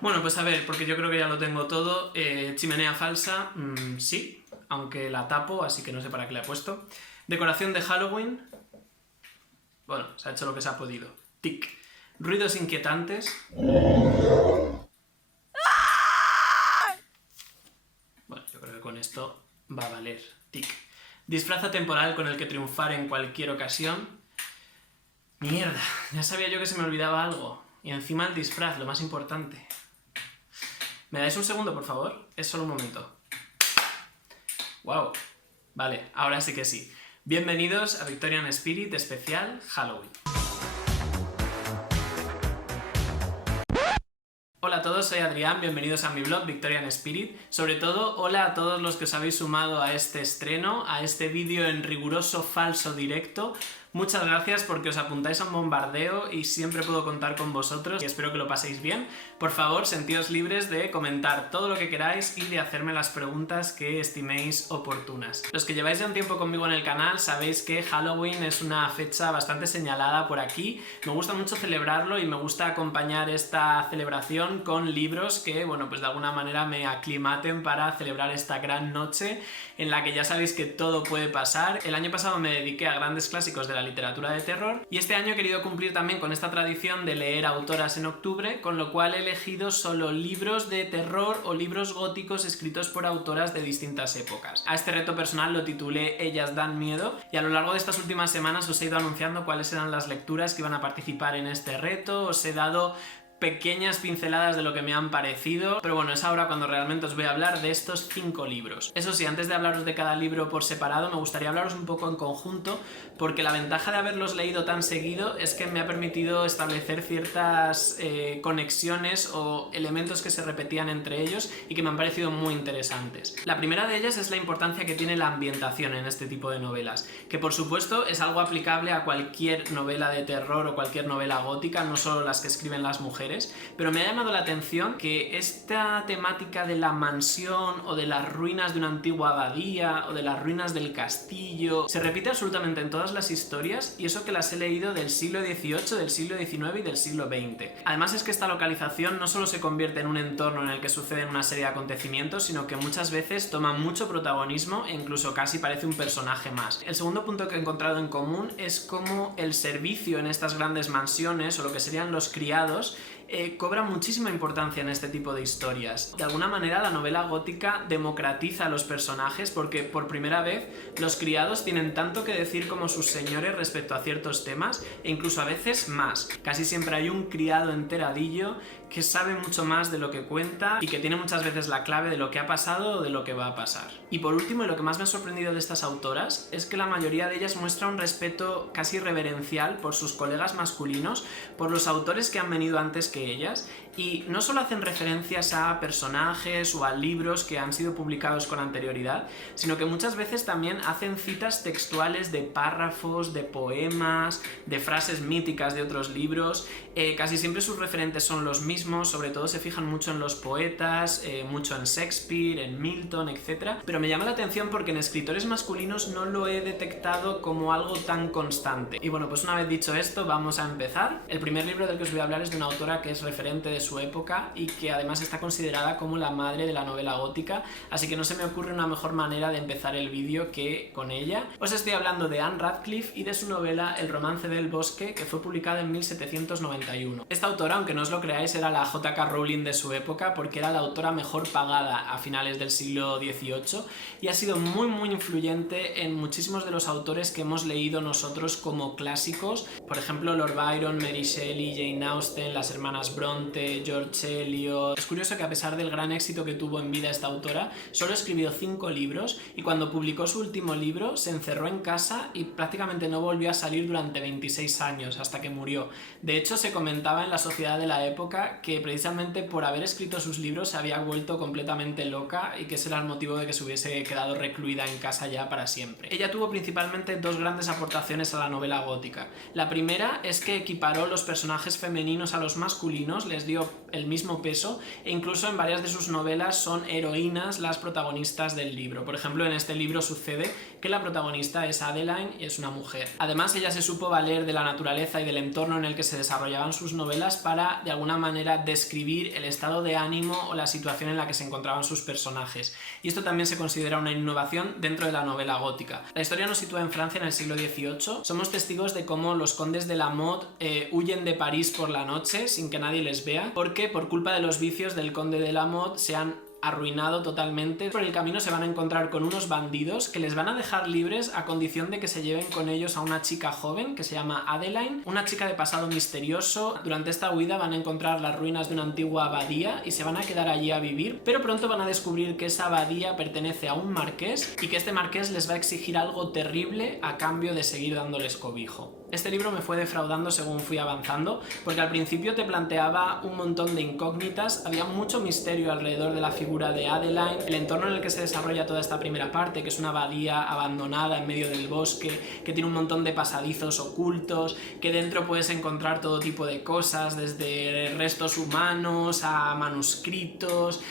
Bueno, pues a ver, porque yo creo que ya lo tengo todo. Chimenea falsa, sí, aunque la tapo, así que no sé para qué la he puesto. Decoración de Halloween. Bueno, se ha hecho lo que se ha podido. Tic. Ruidos inquietantes. Bueno, yo creo que con esto va a valer. Tic. Disfraza temporal con el que triunfar en cualquier ocasión. Mierda, ya sabía yo que se me olvidaba algo. Y encima el disfraz, lo más importante. ¿Me dais un segundo, por favor? Es solo un momento. Wow. Vale, ahora sí que sí. Bienvenidos a Victorian Spirit especial Halloween. Hola a todos, soy Adrián, bienvenidos a mi blog Victorian Spirit. Sobre todo, hola a todos los que os habéis sumado a este estreno, a este vídeo en riguroso falso directo. Muchas gracias porque os apuntáis a un bombardeo y siempre puedo contar con vosotros y espero que lo paséis bien. Por favor, sentíos libres de comentar todo lo que queráis y de hacerme las preguntas que estiméis oportunas. Los que lleváis ya un tiempo conmigo en el canal sabéis que Halloween es una fecha bastante señalada por aquí. Me gusta mucho celebrarlo y me gusta acompañar esta celebración con libros que, bueno, pues de alguna manera me aclimaten para celebrar esta gran noche en la que ya sabéis que todo puede pasar. El año pasado me dediqué a grandes clásicos de la literatura de terror y este año he querido cumplir también con esta tradición de leer autoras en octubre, con lo cual he elegido solo libros de terror o libros góticos escritos por autoras de distintas épocas. A este reto personal lo titulé Ellas dan miedo y a lo largo de estas últimas semanas os he ido anunciando cuáles eran las lecturas que iban a participar en este reto, os he dado pequeñas pinceladas de lo que me han parecido, pero bueno, es ahora cuando realmente os voy a hablar de estos 5 libros. Eso sí, antes de hablaros de cada libro por separado, me gustaría hablaros un poco en conjunto, porque la ventaja de haberlos leído tan seguido es que me ha permitido establecer ciertas conexiones o elementos que se repetían entre ellos y que me han parecido muy interesantes. La primera de ellas es la importancia que tiene la ambientación en este tipo de novelas, que por supuesto es algo aplicable a cualquier novela de terror o cualquier novela gótica, no solo las que escriben las mujeres, pero me ha llamado la atención que esta temática de la mansión o de las ruinas de una antigua abadía o de las ruinas del castillo se repite absolutamente en todas las historias, y eso que las he leído del siglo XVIII, del siglo XIX y del siglo XX. Además es que esta localización no solo se convierte en un entorno en el que suceden una serie de acontecimientos, sino que muchas veces toma mucho protagonismo e incluso casi parece un personaje más. El segundo punto que he encontrado en común es cómo el servicio en estas grandes mansiones, o lo que serían los criados, cobra muchísima importancia en este tipo de historias. De alguna manera la novela gótica democratiza a los personajes porque por primera vez los criados tienen tanto que decir como sus señores respecto a ciertos temas, e incluso a veces más. Casi siempre hay un criado enteradillo que sabe mucho más de lo que cuenta y que tiene muchas veces la clave de lo que ha pasado o de lo que va a pasar. Y por último, y lo que más me ha sorprendido de estas autoras, es que la mayoría de ellas muestra un respeto casi reverencial por sus colegas masculinos, por los autores que han venido antes que ellas, y no solo hacen referencias a personajes o a libros que han sido publicados con anterioridad, sino que muchas veces también hacen citas textuales de párrafos, de poemas, de frases míticas de otros libros. Casi siempre sus referentes son los mismos, sobre todo se fijan mucho en los poetas, mucho en Shakespeare, en Milton, etc. Pero me llama la atención porque en escritores masculinos no lo he detectado como algo tan constante. Y bueno, pues una vez dicho esto, vamos a empezar. El primer libro del que os voy a hablar es de una autora que es referente de su época y que además está considerada como la madre de la novela gótica, así que no se me ocurre una mejor manera de empezar el vídeo que con ella. Os estoy hablando de Anne Radcliffe y de su novela El romance del bosque, que fue publicada en 1791. Esta autora, aunque no os lo creáis, era la J.K. Rowling de su época porque era la autora mejor pagada a finales del siglo XVIII y ha sido muy influyente en muchísimos de los autores que hemos leído nosotros como clásicos. Por ejemplo, Lord Byron, Mary Shelley, Jane Austen, las hermanas Bronte, George Eliot. Es curioso que a pesar del gran éxito que tuvo en vida esta autora, solo escribió 5 libros y cuando publicó su último libro se encerró en casa y prácticamente no volvió a salir durante 26 años, hasta que murió. De hecho, se comentaba en la sociedad de la época que precisamente por haber escrito sus libros se había vuelto completamente loca y que ese era el motivo de que se hubiese quedado recluida en casa ya para siempre. Ella tuvo principalmente 2 grandes aportaciones a la novela gótica. La primera es que equiparó los personajes femeninos a los masculinos, les dio el mismo peso, e incluso en varias de sus novelas son heroínas las protagonistas del libro. Por ejemplo, en este libro sucede que la protagonista es Adeline y es una mujer. Además, ella se supo valer de la naturaleza y del entorno en el que se desarrollaban sus novelas para, de alguna manera, describir el estado de ánimo o la situación en la que se encontraban sus personajes. Y esto también se considera una innovación dentro de la novela gótica. La historia nos sitúa en Francia en el siglo XVIII. Somos testigos de cómo los condes de la Motte huyen de París por la noche sin que nadie les vea, porque por culpa de los vicios del conde de la Motte se han arruinado totalmente. Por el camino se van a encontrar con unos bandidos que les van a dejar libres a condición de que se lleven con ellos a una chica joven que se llama Adeline, una chica de pasado misterioso. Durante esta huida van a encontrar las ruinas de una antigua abadía y se van a quedar allí a vivir, pero pronto van a descubrir que esa abadía pertenece a un marqués y que este marqués les va a exigir algo terrible a cambio de seguir dándoles cobijo. Este libro me fue defraudando según fui avanzando, porque al principio te planteaba un montón de incógnitas, había mucho misterio alrededor de la figura de Adeline, el entorno en el que se desarrolla toda esta primera parte, que es una abadía abandonada en medio del bosque, que tiene un montón de pasadizos ocultos, que dentro puedes encontrar todo tipo de cosas, desde restos humanos a manuscritos,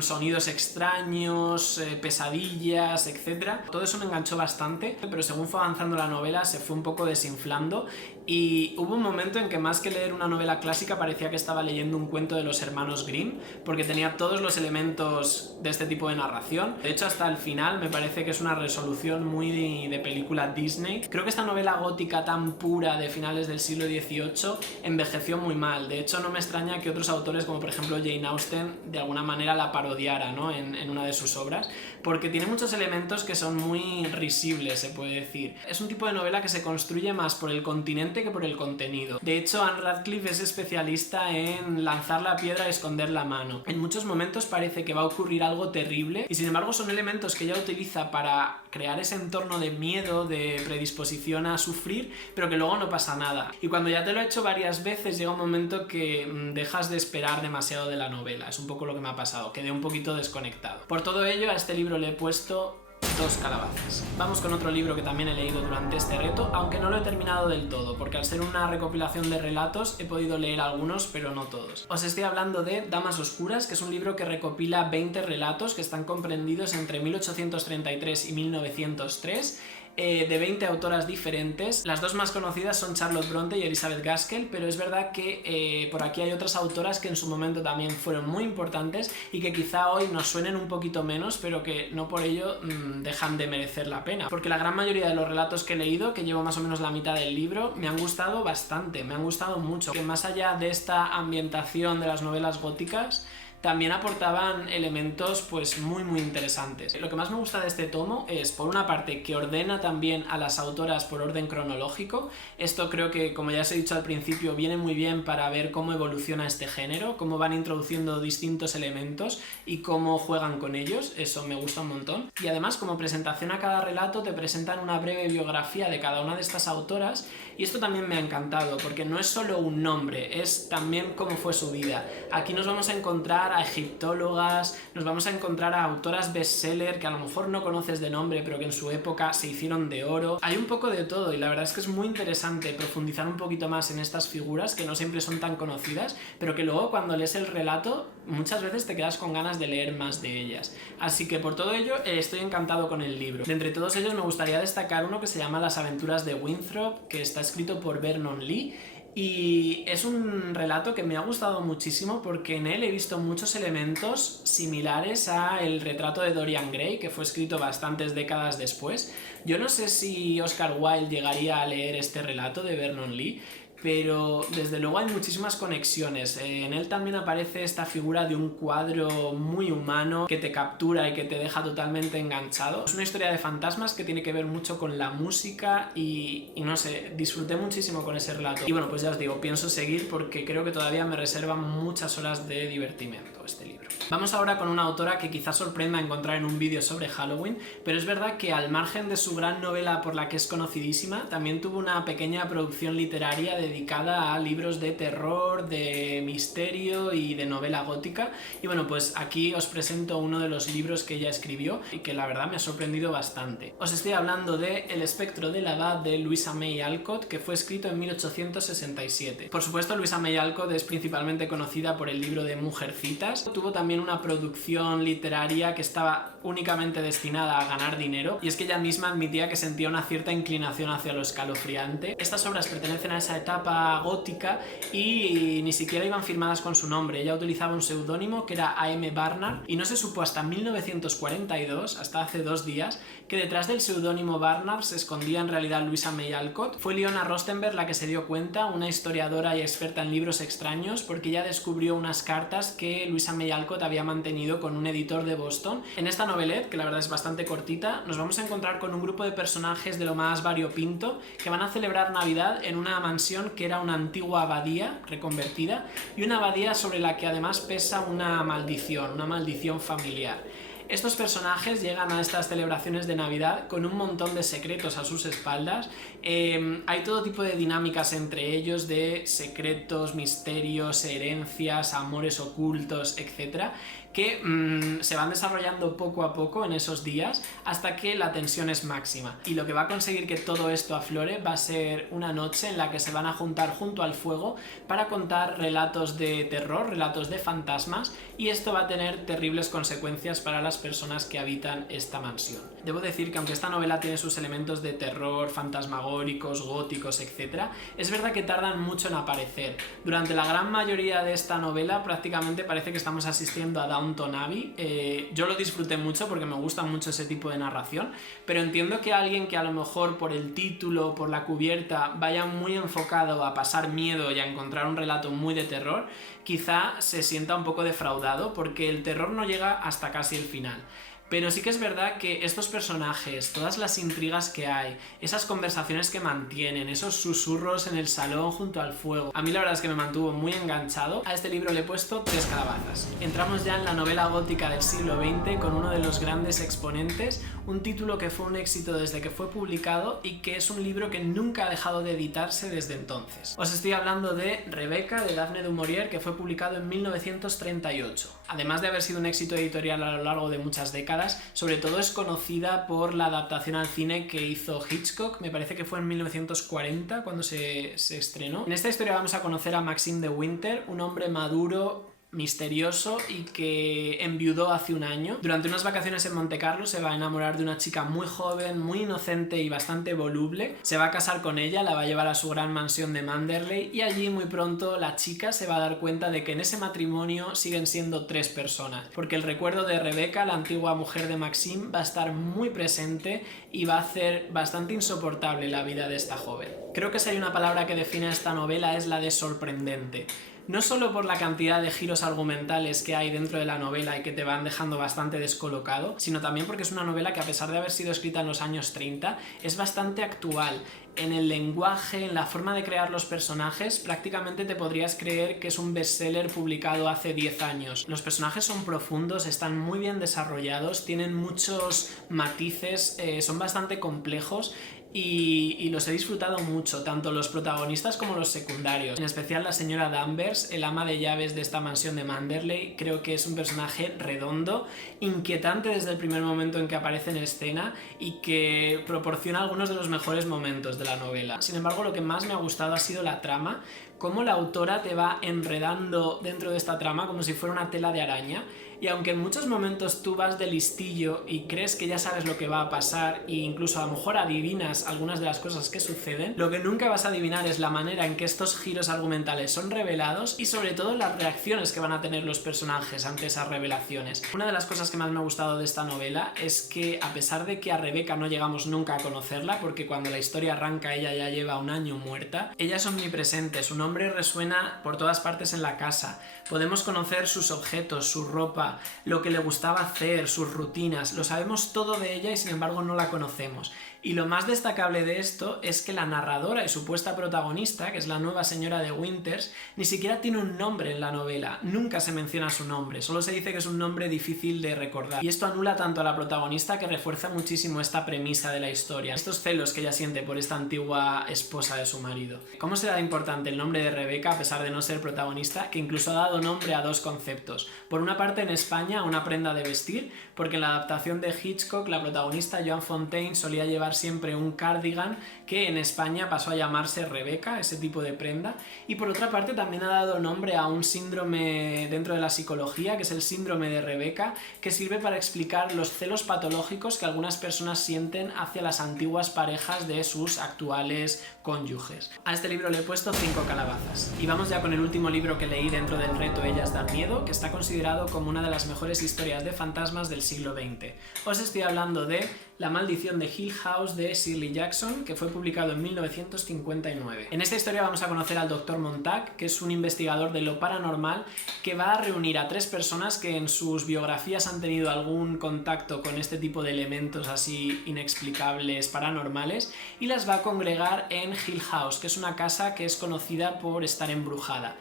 sonidos extraños, pesadillas, etc. Todo eso me enganchó bastante, pero según fue avanzando la novela se fue un poco desinflando y hubo un momento en que más que leer una novela clásica parecía que estaba leyendo un cuento de los hermanos Grimm, porque tenía todos los elementos de este tipo de narración. De hecho, hasta el final me parece que es una resolución muy de película Disney. Creo que esta novela gótica tan pura de finales del siglo XVIII envejeció muy mal. De hecho, no me extraña que otros autores, como por ejemplo Jane Austen, de alguna manera la parodiara, ¿no? en una de sus obras, porque tiene muchos elementos que son muy risibles, se puede decir. Es un tipo de novela que se construye más por el continente que por el contenido. De hecho, Anne Radcliffe es especialista en lanzar la piedra y esconder la mano. En muchos momentos parece que va a ocurrir algo terrible y sin embargo son elementos que ella utiliza para crear ese entorno de miedo, de predisposición a sufrir, pero que luego no pasa nada. Y cuando ya te lo he hecho varias veces llega un momento que dejas de esperar demasiado de la novela. Es un poco lo que me ha pasado, quedé un poquito desconectado. Por todo ello, a este libro le he puesto 2 calabazas. Vamos con otro libro que también he leído durante este reto, aunque no lo he terminado del todo, porque al ser una recopilación de relatos he podido leer algunos, pero no todos. Os estoy hablando de Damas Oscuras, que es un libro que recopila 20 relatos que están comprendidos entre 1833 y 1903, de 20 autoras diferentes. Las dos más conocidas son Charlotte Bronte y Elizabeth Gaskell, pero es verdad que por aquí hay otras autoras que en su momento también fueron muy importantes y que quizá hoy nos suenen un poquito menos, pero que no por ello dejan de merecer la pena, porque la gran mayoría de los relatos que he leído, que llevo más o menos la mitad del libro, me han gustado bastante, me han gustado mucho, que más allá de esta ambientación de las novelas góticas también aportaban elementos pues muy interesantes. Lo que más me gusta de este tomo es, por una parte, que ordena también a las autoras por orden cronológico. Esto creo que, como ya os he dicho al principio, viene muy bien para ver cómo evoluciona este género, cómo van introduciendo distintos elementos y cómo juegan con ellos. Eso me gusta un montón. Y además, como presentación a cada relato, te presentan una breve biografía de cada una de estas autoras, y esto también me ha encantado, porque no es solo un nombre, es también cómo fue su vida. Aquí nos vamos a encontrar a egiptólogas, nos vamos a encontrar a autoras bestseller que a lo mejor no conoces de nombre, pero que en su época se hicieron de oro. Hay un poco de todo y la verdad es que es muy interesante profundizar un poquito más en estas figuras que no siempre son tan conocidas, pero que luego cuando lees el relato muchas veces te quedas con ganas de leer más de ellas. Así que por todo ello estoy encantado con el libro. De entre todos ellos me gustaría destacar uno que se llama Las aventuras de Winthrop, que está escrito por Vernon Lee. Y es un relato que me ha gustado muchísimo porque en él he visto muchos elementos similares a El retrato de Dorian Gray, que fue escrito bastantes décadas después. Yo no sé si Oscar Wilde llegaría a leer este relato de Vernon Lee, pero desde luego hay muchísimas conexiones. En él también aparece esta figura de un cuadro muy humano que te captura y que te deja totalmente enganchado. Es una historia de fantasmas que tiene que ver mucho con la música y no sé, disfruté muchísimo con ese relato. Y bueno, pues ya os digo, pienso seguir porque creo que todavía me reserva muchas horas de divertimento este libro. Vamos ahora con una autora que quizás sorprenda encontrar en un vídeo sobre Halloween, pero es verdad que al margen de su gran novela por la que es conocidísima, también tuvo una pequeña producción literaria de dedicada a libros de terror, de misterio y de novela gótica. Y bueno, pues aquí os presento uno de los libros que ella escribió y que la verdad me ha sorprendido bastante. Os estoy hablando de El espectro de la edad de Louisa May Alcott, que fue escrito en 1867. Por supuesto, Louisa May Alcott es principalmente conocida por el libro de Mujercitas. Tuvo también una producción literaria que estaba únicamente destinada a ganar dinero, y es que ella misma admitía que sentía una cierta inclinación hacia lo escalofriante. Estas obras pertenecen a esa etapa gótica y ni siquiera iban firmadas con su nombre. Ella utilizaba un seudónimo que era A.M. Barnard, y no se supo hasta 1942, hasta hace 2 días, que detrás del seudónimo Barnard se escondía en realidad Louisa May Alcott. Fue Leona Rostenberg la que se dio cuenta, una historiadora y experta en libros extraños, porque ella descubrió unas cartas que Louisa May Alcott había mantenido con un editor de Boston. En esta novelette, que la verdad es bastante cortita, nos vamos a encontrar con un grupo de personajes de lo más variopinto que van a celebrar Navidad en una mansión que era una antigua abadía reconvertida, y una abadía sobre la que además pesa una maldición familiar. Estos personajes llegan a estas celebraciones de Navidad con un montón de secretos a sus espaldas. Hay todo tipo de dinámicas entre ellos, de secretos, misterios, herencias, amores ocultos, etc., que se van desarrollando poco a poco en esos días hasta que la tensión es máxima. Y lo que va a conseguir que todo esto aflore va a ser una noche en la que se van a juntar junto al fuego para contar relatos de terror, relatos de fantasmas, y esto va a tener terribles consecuencias para las personas que habitan esta mansión. Debo decir que aunque esta novela tiene sus elementos de terror, fantasmagóricos, góticos, etc., es verdad que tardan mucho en aparecer. Durante la gran mayoría de esta novela prácticamente parece que estamos asistiendo a Downton Abbey. Yo lo disfruté mucho porque me gusta mucho ese tipo de narración, pero entiendo que alguien que a lo mejor por el título, por la cubierta, vaya muy enfocado a pasar miedo y a encontrar un relato muy de terror, quizá se sienta un poco defraudado, porque el terror no llega hasta casi el final. Pero sí que es verdad que estos personajes, todas las intrigas que hay, esas conversaciones que mantienen, esos susurros en el salón junto al fuego, a mí la verdad es que me mantuvo muy enganchado. A este libro le he puesto 3 calabazas. Entramos ya en la novela gótica del siglo XX con uno de los grandes exponentes, un título que fue un éxito desde que fue publicado y que es un libro que nunca ha dejado de editarse desde entonces. Os estoy hablando de Rebecca, de Daphne du Maurier, que fue publicado en 1938. Además de haber sido un éxito editorial a lo largo de muchas décadas, sobre todo es conocida por la adaptación al cine que hizo Hitchcock, me parece que fue en 1940 cuando se estrenó. En esta historia vamos a conocer a Maxime de Winter, un hombre maduro, misterioso y que enviudó hace un año. Durante unas vacaciones en Montecarlo se va a enamorar de una chica muy joven, muy inocente y bastante voluble. Se va a casar con ella, la va a llevar a su gran mansión de Manderley, y allí muy pronto la chica se va a dar cuenta de que en ese matrimonio siguen siendo 3 personas, porque el recuerdo de Rebecca, la antigua mujer de Maxime, va a estar muy presente y va a hacer bastante insoportable la vida de esta joven. Creo que si hay una palabra que define esta novela es la de sorprendente. No solo por la cantidad de giros argumentales que hay dentro de la novela y que te van dejando bastante descolocado, sino también porque es una novela que, a pesar de haber sido escrita en los años 30, es bastante actual. En el lenguaje, en la forma de crear los personajes, prácticamente te podrías creer que es un bestseller publicado hace 10 años. Los personajes son profundos, están muy bien desarrollados, tienen muchos matices, son bastante complejos, y los he disfrutado mucho, tanto los protagonistas como los secundarios. En especial la señora Danvers, el ama de llaves de esta mansión de Manderley, creo que es un personaje redondo, inquietante desde el primer momento en que aparece en escena y que proporciona algunos de los mejores momentos de la novela. Sin embargo, lo que más me ha gustado ha sido la trama, cómo la autora te va enredando dentro de esta trama como si fuera una tela de araña. Y aunque en muchos momentos tú vas de listillo y crees que ya sabes lo que va a pasar e incluso a lo mejor adivinas algunas de las cosas que suceden, lo que nunca vas a adivinar es la manera en que estos giros argumentales son revelados y sobre todo las reacciones que van a tener los personajes ante esas revelaciones. Una de las cosas que más me ha gustado de esta novela es que, a pesar de que a Rebecca no llegamos nunca a conocerla, porque cuando la historia arranca ella ya lleva 1 año muerta, ella es omnipresente, su nombre resuena por todas partes en la casa. Podemos conocer sus objetos, su ropa, lo que le gustaba hacer, sus rutinas, lo sabemos todo de ella y sin embargo no la conocemos. Y lo más destacable de esto es que la narradora y supuesta protagonista, que es la nueva señora de Winters, ni siquiera tiene un nombre en la novela, nunca se menciona su nombre, solo se dice que es un nombre difícil de recordar. Y esto anula tanto a la protagonista que refuerza muchísimo esta premisa de la historia, estos celos que ella siente por esta antigua esposa de su marido. ¿Cómo será de importante el nombre de Rebeca a pesar de no ser protagonista? Que incluso ha dado nombre a dos conceptos. Por una parte, en España, una prenda de vestir, porque en la adaptación de Hitchcock la protagonista Joan Fontaine solía llevar siempre un cardigan que en España pasó a llamarse Rebeca, ese tipo de prenda. Y por otra parte también ha dado nombre a un síndrome dentro de la psicología, que es el síndrome de Rebeca, que sirve para explicar los celos patológicos que algunas personas sienten hacia las antiguas parejas de sus actuales cónyuges. A este libro le he puesto 5 calabazas. Y vamos ya con el último libro que leí dentro del reto Ellas dan miedo, que está considerado como una de las mejores historias de fantasmas del siglo XX. Os estoy hablando de La maldición de Hill House de Shirley Jackson, que fue publicado en 1959. En esta historia vamos a conocer al Dr. Montag, que es un investigador de lo paranormal que va a reunir a 3 personas que en sus biografías han tenido algún contacto con este tipo de elementos así inexplicables, paranormales, y las va a congregar en Hill House, que es una casa que es conocida por estar embrujada.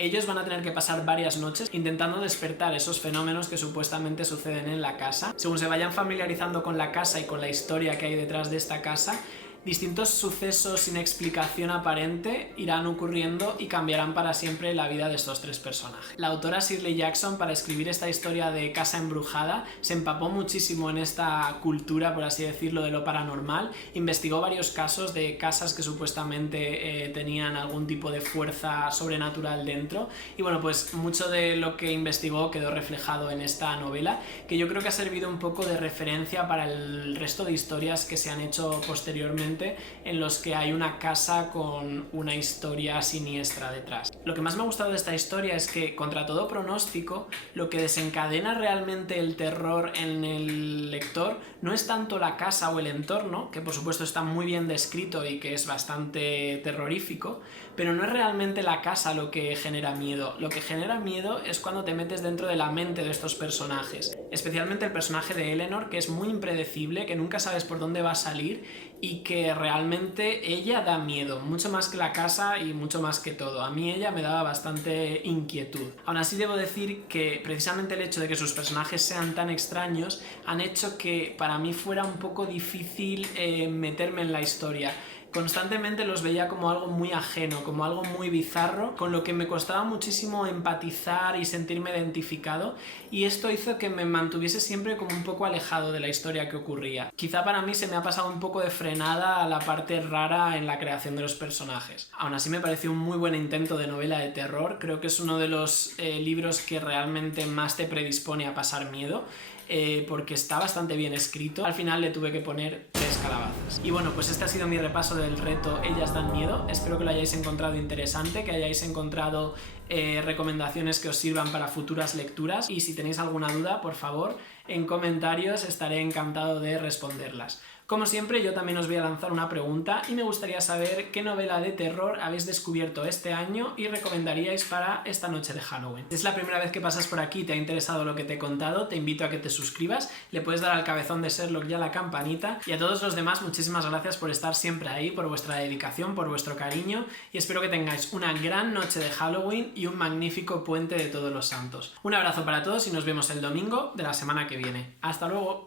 Ellos van a tener que pasar varias noches intentando despertar esos fenómenos que supuestamente suceden en la casa. Según se vayan familiarizando con la casa y con la historia que hay detrás de esta casa, distintos sucesos sin explicación aparente irán ocurriendo y cambiarán para siempre la vida de estos 3 personajes. La autora Shirley Jackson, para escribir esta historia de casa embrujada, se empapó muchísimo en esta cultura, por así decirlo, de lo paranormal. Investigó varios casos de casas que supuestamente tenían algún tipo de fuerza sobrenatural dentro, y bueno, pues mucho de lo que investigó quedó reflejado en esta novela, que yo creo que ha servido un poco de referencia para el resto de historias que se han hecho posteriormente en los que hay una casa con una historia siniestra detrás. Lo que más me ha gustado de esta historia es que, contra todo pronóstico, lo que desencadena realmente el terror en el lector no es tanto la casa o el entorno, que por supuesto está muy bien descrito y que es bastante terrorífico, pero no es realmente la casa lo que genera miedo. Lo que genera miedo es cuando te metes dentro de la mente de estos personajes, especialmente el personaje de Eleanor, que es muy impredecible, que nunca sabes por dónde va a salir y que realmente ella da miedo, mucho más que la casa y mucho más que todo. A mí ella me daba bastante inquietud. Aún así debo decir que precisamente el hecho de que sus personajes sean tan extraños han hecho que para mí fuera un poco difícil meterme en la historia. Constantemente los veía como algo muy ajeno, como algo muy bizarro, con lo que me costaba muchísimo empatizar y sentirme identificado, y esto hizo que me mantuviese siempre como un poco alejado de la historia que ocurría. Quizá para mí se me ha pasado un poco de frenada a la parte rara en la creación de los personajes. Aún así me pareció un muy buen intento de novela de terror, creo que es uno de los libros que realmente más te predispone a pasar miedo, porque está bastante bien escrito. Al final le tuve que poner 3 calabazas. Y bueno, pues este ha sido mi repaso del reto Ellas dan miedo. Espero que lo hayáis encontrado interesante, que hayáis encontrado recomendaciones que os sirvan para futuras lecturas, y si tenéis alguna duda, por favor, en comentarios estaré encantado de responderlas. Como siempre, yo también os voy a lanzar una pregunta y me gustaría saber qué novela de terror habéis descubierto este año y recomendaríais para esta noche de Halloween. Si es la primera vez que pasas por aquí y te ha interesado lo que te he contado, te invito a que te suscribas, le puedes dar al cabezón de Sherlock y a la campanita, y a todos los demás muchísimas gracias por estar siempre ahí, por vuestra dedicación, por vuestro cariño, y espero que tengáis una gran noche de Halloween y un magnífico puente de Todos los Santos. Un abrazo para todos y nos vemos el domingo de la semana que viene. ¡Hasta luego!